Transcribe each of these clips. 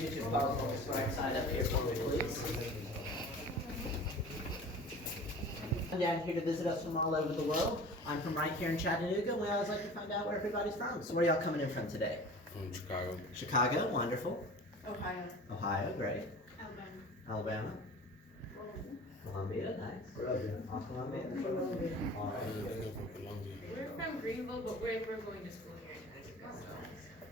Get your bottles on this right side up here for me, please. I'm down here to visit us from all over the world. I'm from right here in Chattanooga, and we always like to find out where everybody's from. So where y'all coming in from today? From Chicago. Chicago, wonderful. Ohio. Ohio, great. Alabama. Alabama. Columbia, nice. Columbia. We're from Greenville, but we're going to school here in Chattanooga.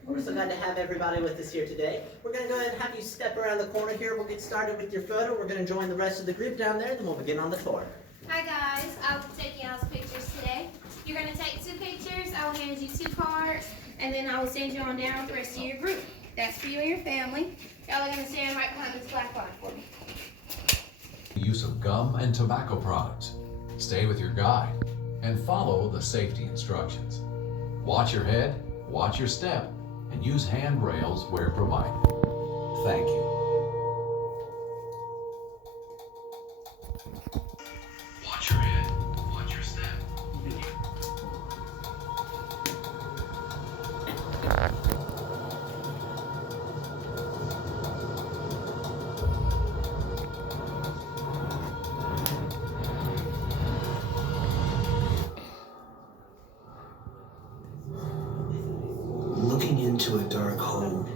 We're so glad to have everybody with us here today. We're going to go ahead and have you step around the corner here. We'll get started with your photo. We're going to join the rest of the group down there, then we'll begin on the tour. Hi guys, I'll be taking y'all's pictures today. You're going to take 2 pictures, I will hand you 2 cards, and then I will send you on down with the rest of your group. That's for you and your family. Y'all are going to stand right behind this black line for me. Use of gum and tobacco products. Stay with your guide and follow the safety instructions. Watch your head, watch your step, and use handrails where provided. Thank you. Watch your head, watch your step. Looking into a dark hole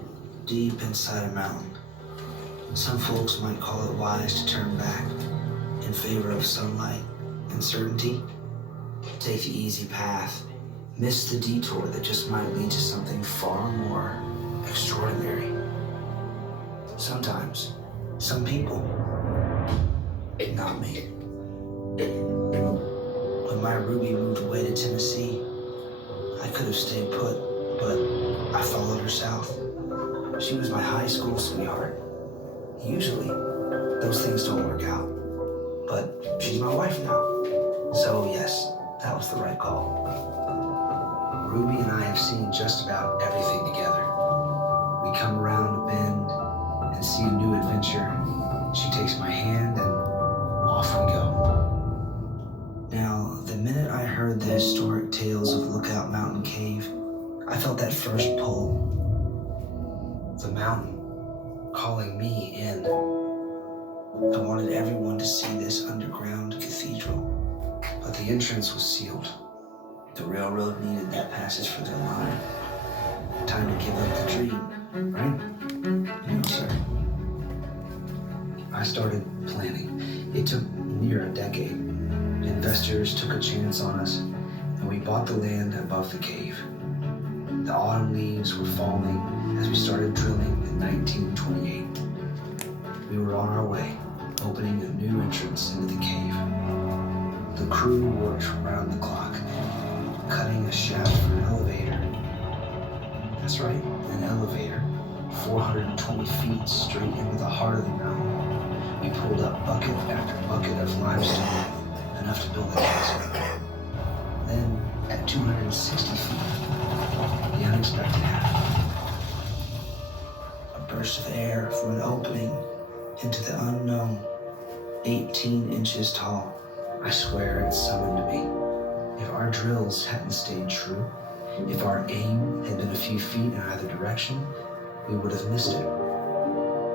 deep inside a mountain. Some folks might call it wise to turn back in favor of sunlight and certainty. Take the easy path, miss the detour that just might lead to something far more extraordinary. Sometimes, some people, not me. When my Ruby moved away to Tennessee, I could have stayed put, but I followed her south. She was my high school sweetheart. Usually, those things don't work out, but she's my wife now. So yes, that was the right call. Ruby and I have seen just about everything together. We come around a bend and see a new adventure. She takes my hand and off we go. Now, the minute I heard the historic tales of Lookout Mountain Cave, I felt that first pull. The mountain calling me in. I wanted everyone to see this underground cathedral, but the entrance was sealed. The railroad needed that passage for their line. Time to give up the dream, right? No, sir. I started planning. It took near a decade. Investors took a chance on us, and we bought the land above the cave. The autumn leaves were falling as we started drilling in 1928. We were on our way, opening a new entrance into the cave. The crew worked round the clock, cutting a shaft for an elevator. That's right, an elevator, 420 feet straight into the heart of the mountain. We pulled up bucket after bucket of limestone, enough to build a castle. Then, at 260 feet, the unexpected happened. A burst of air from an opening into the unknown, 18 inches tall. I swear it summoned me. If our drills hadn't stayed true, if our aim had been a few feet in either direction, we would have missed it.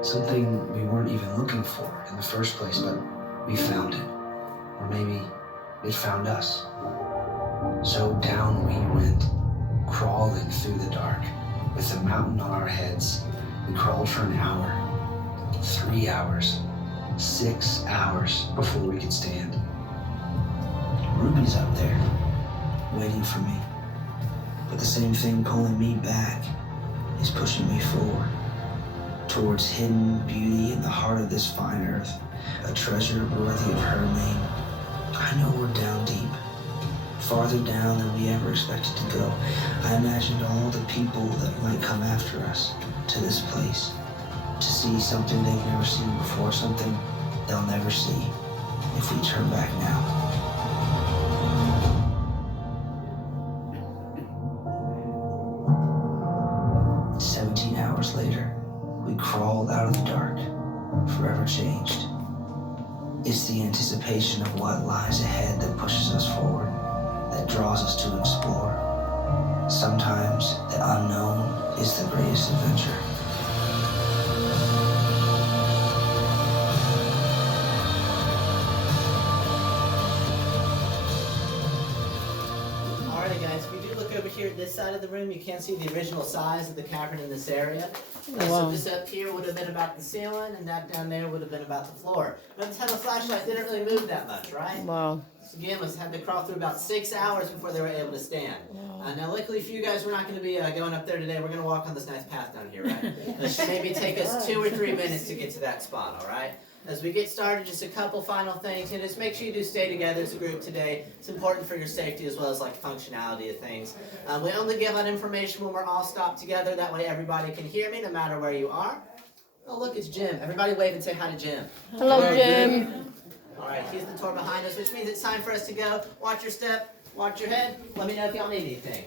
Something we weren't even looking for in the first place, but we found it. Or maybe it found us. So down we went, crawling through the dark. With the mountain on our heads, we crawled for an hour, 3 hours, 6 hours before we could stand. Ruby's up there, waiting for me. But the same thing pulling me back is pushing me forward, towards hidden beauty in the heart of this fine earth, a treasure worthy of her name. I know we're down deep, farther down than we ever expected to go. I imagined all the people that might come after us to this place, to see something they've never seen before, something they'll never see if we turn back now. Hours later, we crawled out of the dark, forever changed. It's the anticipation of what lies ahead that pushes us forward, that draws us to explore. Sometimes the here at this side of the room, you can see the original size of the cavern in this area. Wow. So this up here would have been about the ceiling, and that down there would have been about the floor. Notice how the flashlight didn't really move that much, right? Wow. This again had to crawl through about 6 hours before they were able to stand. Now, luckily for you guys, we're not going to be going up there today. We're going to walk on this nice path down here, right? It should maybe take us 2 or 3 minutes to get to that spot, all right? As we get started, just a couple final things. And just make sure you do stay together as a group today. It's important for your safety as well as like functionality of things. We only give out information when we're all stopped together. That way everybody can hear me no matter where you are. Oh, look, it's Jim. Everybody wave and say hi to Jim. Hello, Jim. All right, he's the tour behind us, which means it's time for us to go. Watch your step, watch your head. Let me know if y'all need anything.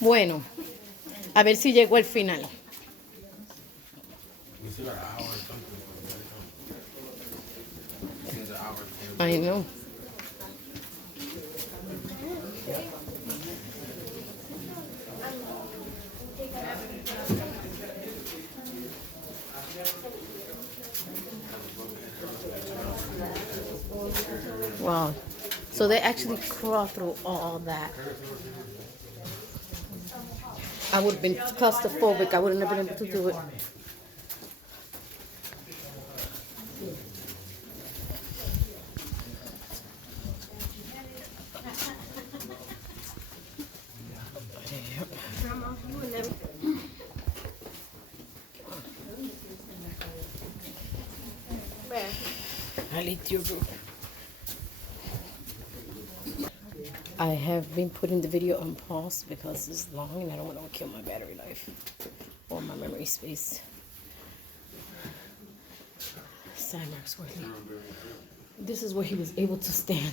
Bueno, a ver si llegó el final. I know. Wow. So they actually crawl through all that. I would have been claustrophobic. I would have never been able to do it. I lead your group. I have been putting the video on pause because it's long and I don't want to kill my battery life or my memory space. Cymark's worthy. This is where he was able to stand.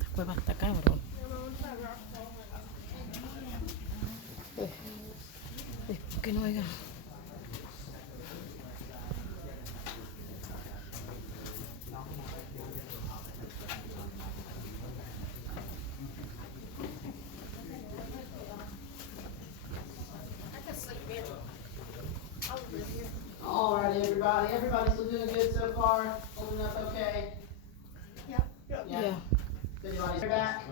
Esta cueva está cabrón. ¿Por qué no oiga? Alrighty, everybody. Everybody's still doing good so far? Holding up okay? Yeah. Everybody's back?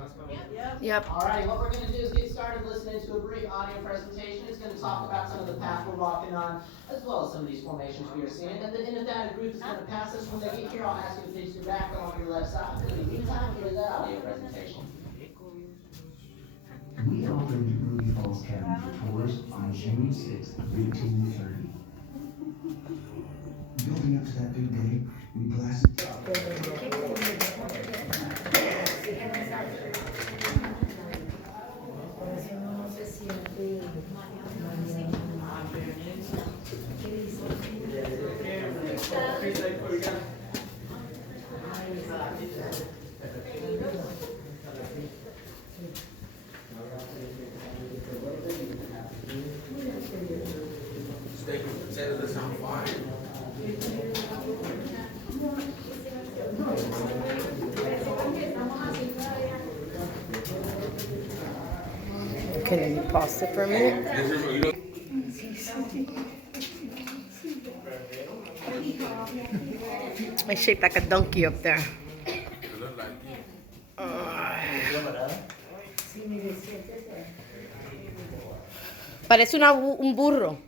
Yep. Alrighty, what we're going to do is get started listening to a brief audio presentation. It's going to talk about some of the path we're walking on, as well as some of these formations we are seeing. At the end of that, a group is going to pass us. When they get here, I'll ask you to face your back along your left side. In the meantime, here's that audio presentation. We opened Ruby Falls Cabin for tours on June 6, 1830. Building up to that big day, we blasted. Steak and potatoes, that sound fine. Can you pause it for a minute? I shaped like a donkey up there. Parece un burro.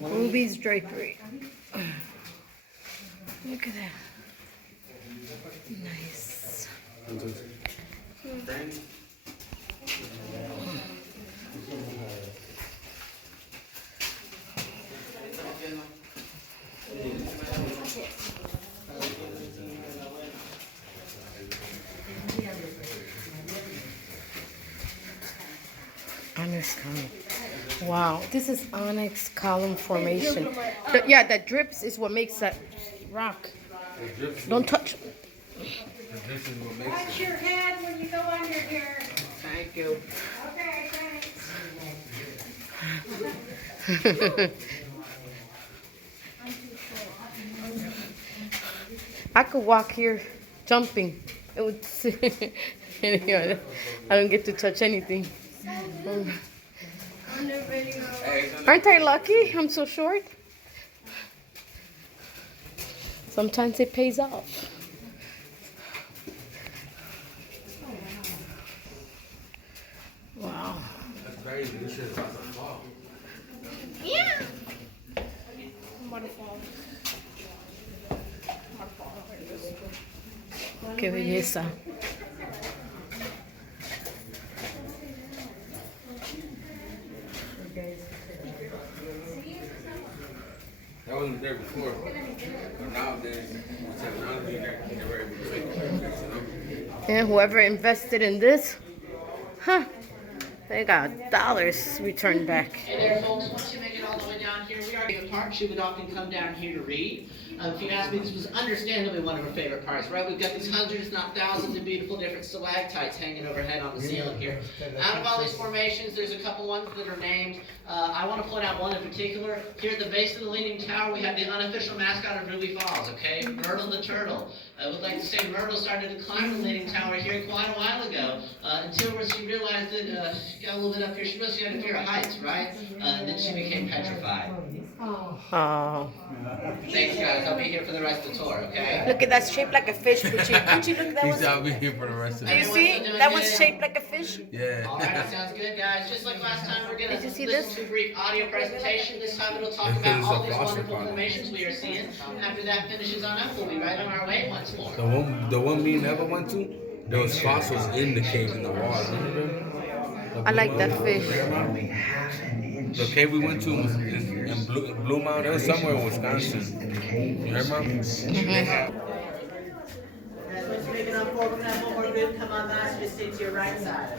Ruby's drapery. Look at that. Nice. Honest comment. Wow, this is onyx column formation. Yeah, that drips is what makes that rock. Don't touch. This is what makes Watch your head when you go under here. Thank you. Okay, thanks. I could walk here jumping. It would. Anyway, I don't get to touch anything. Aren't I lucky? I'm so short. Sometimes it pays off. Wow. That's crazy. This shit is about to fall. Yeah. Qué belleza. That wasn't there before. But nowadays, with technology, they were able to make it. And whoever invested in this, huh? They got dollars returned back. Hey there, folks. Once you make it all the way down here, we are in the park. She would often come down here to read. If you ask me, this was understandably one of her favorite parts, right? We've got these hundreds, if not thousands, of beautiful different stalactites hanging overhead on the ceiling here. Out of all these formations, there's a couple ones that are named. I want to point out one in particular. Here at the base of the Leaning Tower, we have the unofficial mascot of Ruby Falls, okay? Myrtle the turtle. I would like to say Myrtle started to climb the Leaning Tower here quite a while ago, until she realized that she got a little bit up here. She must have had a fear of heights, right? And then she became petrified. Oh. Thanks, guys. I'll be here for the rest of the tour, okay? Look at that, shaped like a fish, Pucci. Pucci, look, that He's was. out here for the rest of Do you the see? That was shaped like a fish. Yeah. Alright, sounds good, guys. Just like last time, we're gonna Did you see listen this? to a brief audio presentation. This time it'll talk Because about it's all a these foster wonderful father. formations we are seeing. After that finishes on up, we'll be right on our way once more. The one we never went to, there was fossils in the cave in the wall. Remember? I like that fish. Only half an inch. The cave we went to was in Blue Mountain. It was somewhere in Wisconsin. In the cave You remember? Guys, once you make it on forward, we're gonna have one more group come on by, so just stay to your right side.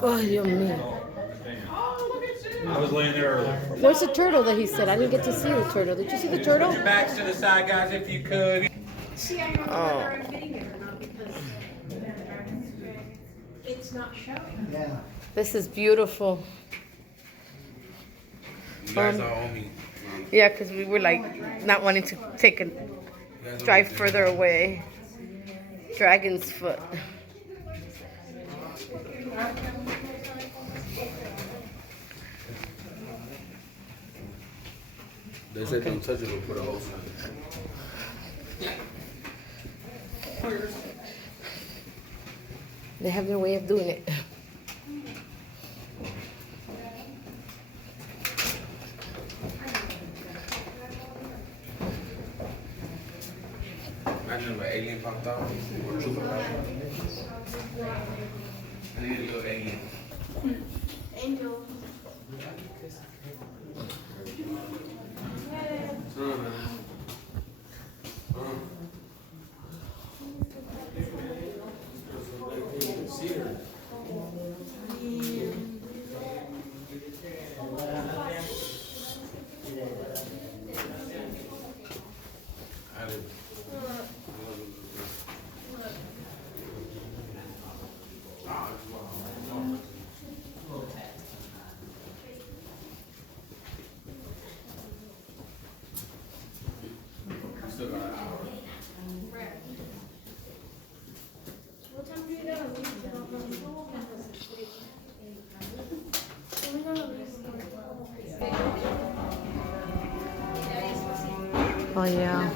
Oh, Dios mío. I was laying there earlier. Where's the turtle that he said? I didn't get to see the turtle. Did you see the turtle? Your backs to the side, guys, if you could. See, I don't know whether I'm getting it or not because it's not showing. This is beautiful. You guys all owe me. Yeah, because we were like not wanting to take a You guys owe me drive dinner. further away. Dragon's foot. They said don't touch it or put a hole in it. They have their way of doing it. Imagine if an alien popped out or a trooper popped out. I need a little alien. Angel. Still got an hour. What time do you go? Oh yeah.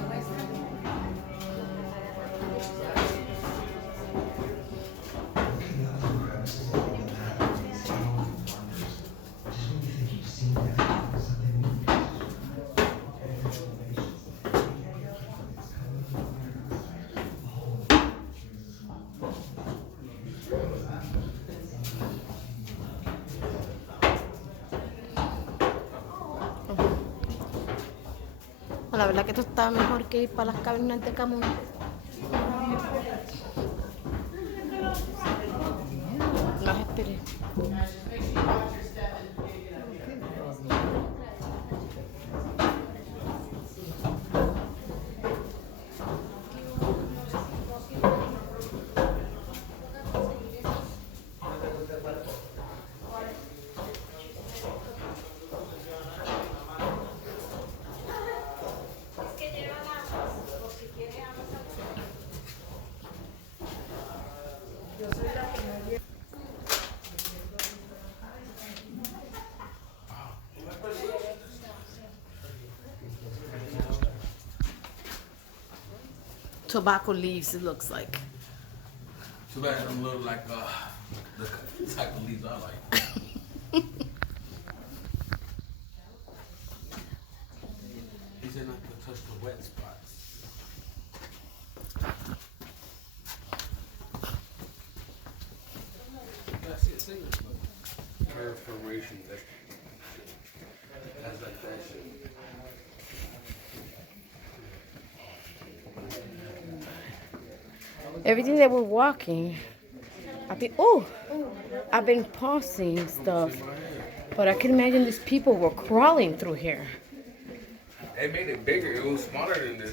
La verdad que esto está mejor que ir para las cavernas de Camus. Espere. Guys, just make sure you watch your step as you get up here. Tobacco leaves, it looks like. Too bad it don't look like the type of leaves I like. He said not to touch the wet spots. Yeah, I see it saying perforation. That's like that shit. Everything that we're walking, I've been pausing stuff, but I can imagine these people were crawling through here. They made it bigger. It was smaller than this.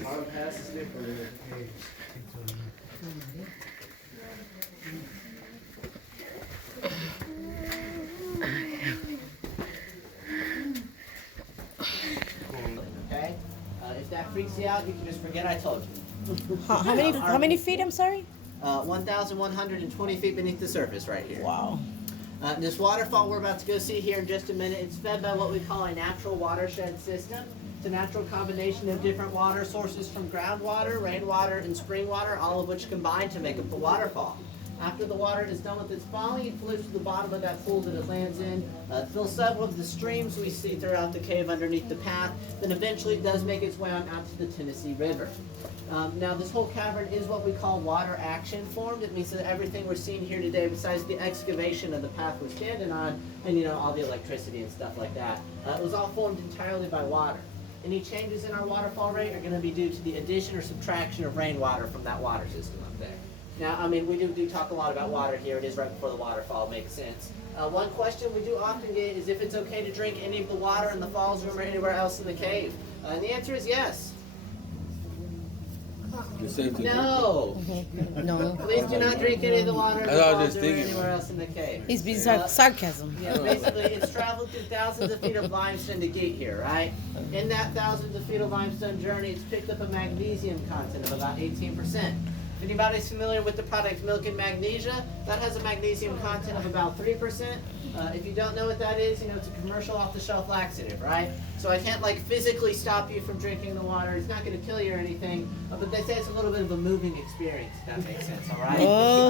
Okay? If that freaks you out, you can just forget I told you. How many feet? I'm sorry. 1,120 feet beneath the surface right here. Wow. This waterfall we're about to go see here in just a minute, it's fed by what we call a natural watershed system. It's a natural combination of different water sources from groundwater, rainwater, and spring water, all of which combine to make up the waterfall. After the water is done with its falling, it flows to the bottom of that pool that it lands in, fills several of the streams we see throughout the cave underneath the path, then eventually it does make its way on out to the Tennessee River. Now this whole cavern is what we call water action formed. It means that everything we're seeing here today, besides the excavation of the path we're standing on, and all the electricity and stuff like that, it was all formed entirely by water. Any changes in our waterfall rate are going to be due to the addition or subtraction of rainwater from that water system up there. Now, we do talk a lot about water here. It is right before the waterfall, makes sense. One question we do often get is if it's okay to drink any of the water in the falls room or anywhere else in the cave. And the answer is yes. No. No. Please do not drink any of the water in the falls room or anywhere else in the cave. He's being sarcasm. Yeah, basically, it's traveled through thousands of feet of limestone to get here, right? In that thousands of feet of limestone journey, it's picked up a magnesium content of about 18%. If anybody's familiar with the product Milk and Magnesia, that has a magnesium content of about 3%. If you don't know what that is, it's a commercial off-the-shelf laxative, right? So I can't physically stop you from drinking the water. It's not going to kill you or anything, but they say it's a little bit of a moving experience, if that makes sense, all right?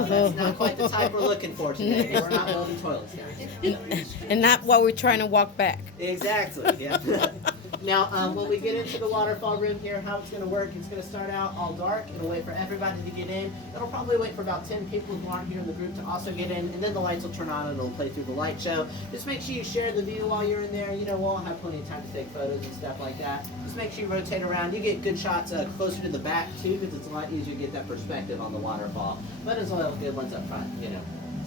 That's not quite the type we're looking for today. We're not building toilets down here. And not while we're trying to walk back. Exactly, yeah. Now, when we get into the waterfall room here, how it's going to work, it's going to start out all dark. It'll wait for everybody to get in. It'll probably wait for about 10 people who aren't here in the group to also get in, and then the lights will turn on and it'll play through the light show. Just make sure you share the view while you're in there. We'll have plenty of time to take photos and stuff like that. Just make sure you rotate around. You get good shots closer to the back, too, because it's a lot easier to get that perspective on the waterfall. But as well as good ones up front,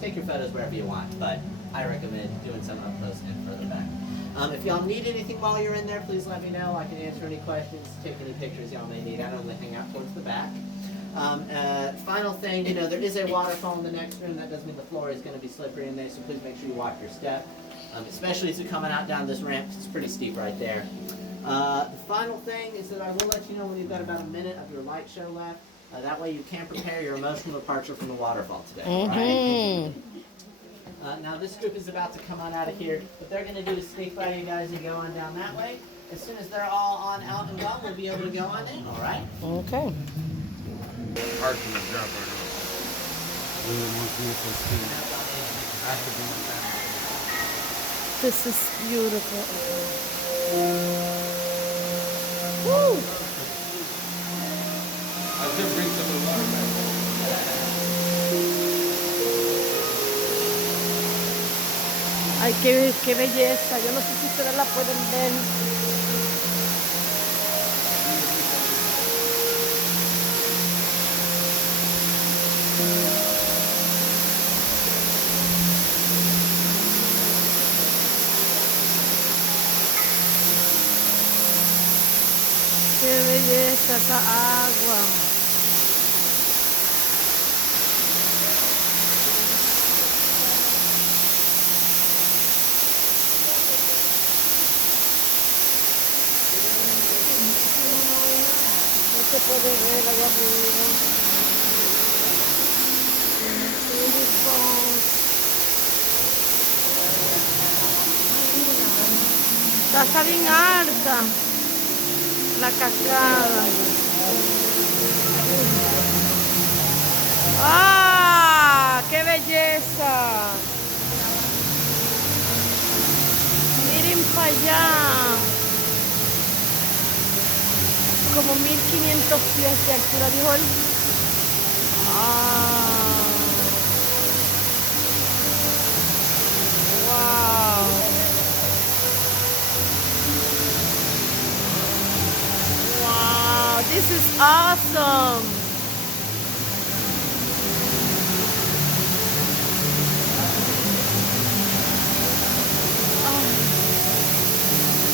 Take your photos wherever you want, but I recommend doing some up close and further back. If y'all need anything while you're in there, please let me know. I can answer any questions, take any pictures y'all may need. I normally hang out towards the back. Final thing, there is a waterfall in the next room. That does mean the floor is going to be slippery in there, so please make sure you watch your step. Especially as you're coming out down this ramp, it's pretty steep right there. The final thing is that I will let you know when you've got about a minute of your light show left. That way you can prepare your emotional departure from the waterfall today. Right? Now this group is about to come on out of here. What they're going to do is sneak by you guys and go on down that way. As soon as they're all on out and gone, we'll be able to go on in, all right? Okay. Hard to jump right now. This is beautiful. Woo! I should bring some of the water back. Ay, qué belleza. Yo no sé si ustedes la pueden ver. hermosa esa agua. No se puede ver allá arriba. Trudy Falls. Está bien alta la cascada. ¡Ah! ¡Qué belleza! Miren para allá. Como 1500 pies de altura, dijo él. ¡Ah! ¡Wow! Wow, this is awesome.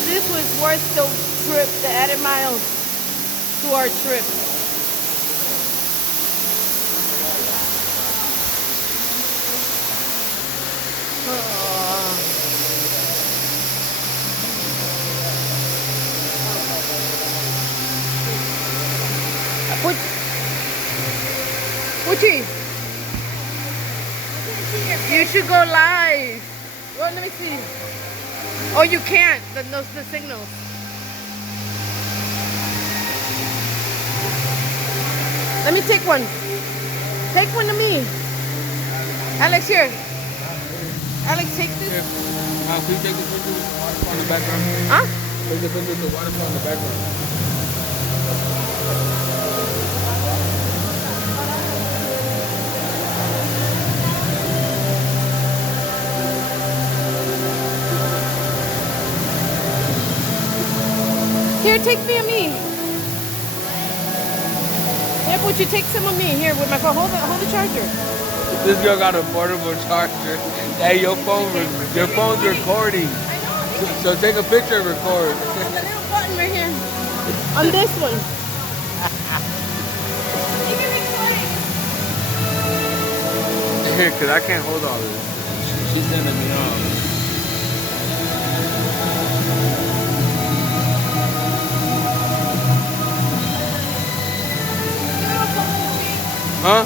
This was worth the trip, the added miles to our trip. Puchi, you should go live. Well, let me see. Oh, you can't. The signals. Let me take one. Take one to me. Alex, here. Alex, take this. Can you take the picture with the waterfall in the background? Huh? Take the picture with the waterfall in the background. Here, take me of me. Here, would you take some of me? Here, with my phone. Hold the charger. This girl got a portable charger. Hey, your phone's recording. So take a picture and record. The little button right here. On this one. You can record it. Because I can't hold all this. She's sending me off. Huh?